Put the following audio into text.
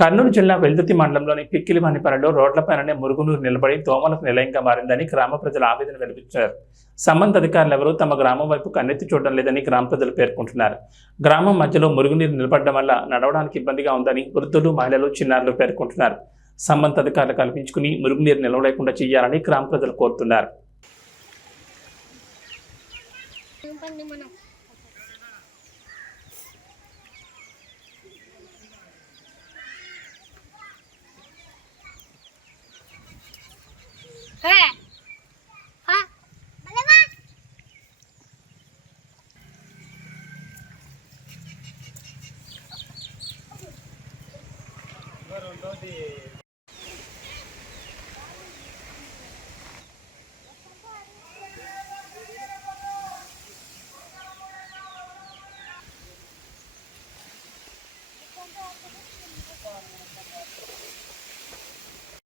కర్నూలు జిల్లా వెల్దుర్తి మండలంలోని పిక్కిలివానిపల్లిలో రోడ్లపైననే మురుగునూరు నిలబడి దోమలకు నిలయంగా మారిందని గ్రామ ప్రజలు ఆవేదన వెలిపించారు. సంబంధ అధికారులు ఎవరూ తమ గ్రామం వైపు కన్నెత్తి చూడడం లేదని గ్రామ ప్రజలు పేర్కొంటున్నారు. గ్రామం మధ్యలో మురుగునీరు నిలబడడం వల్ల నడవడానికి ఇబ్బందిగా ఉందని వృద్ధులు మహిళలు చిన్నారులు పేర్కొంటున్నారు. సంబంధ అధికారులు కల్పించుకుని మురుగునీరు నిలవలేకుండా చేయాలని గ్రామ ప్రజలు కోరుతున్నారు. Bueno, entonces...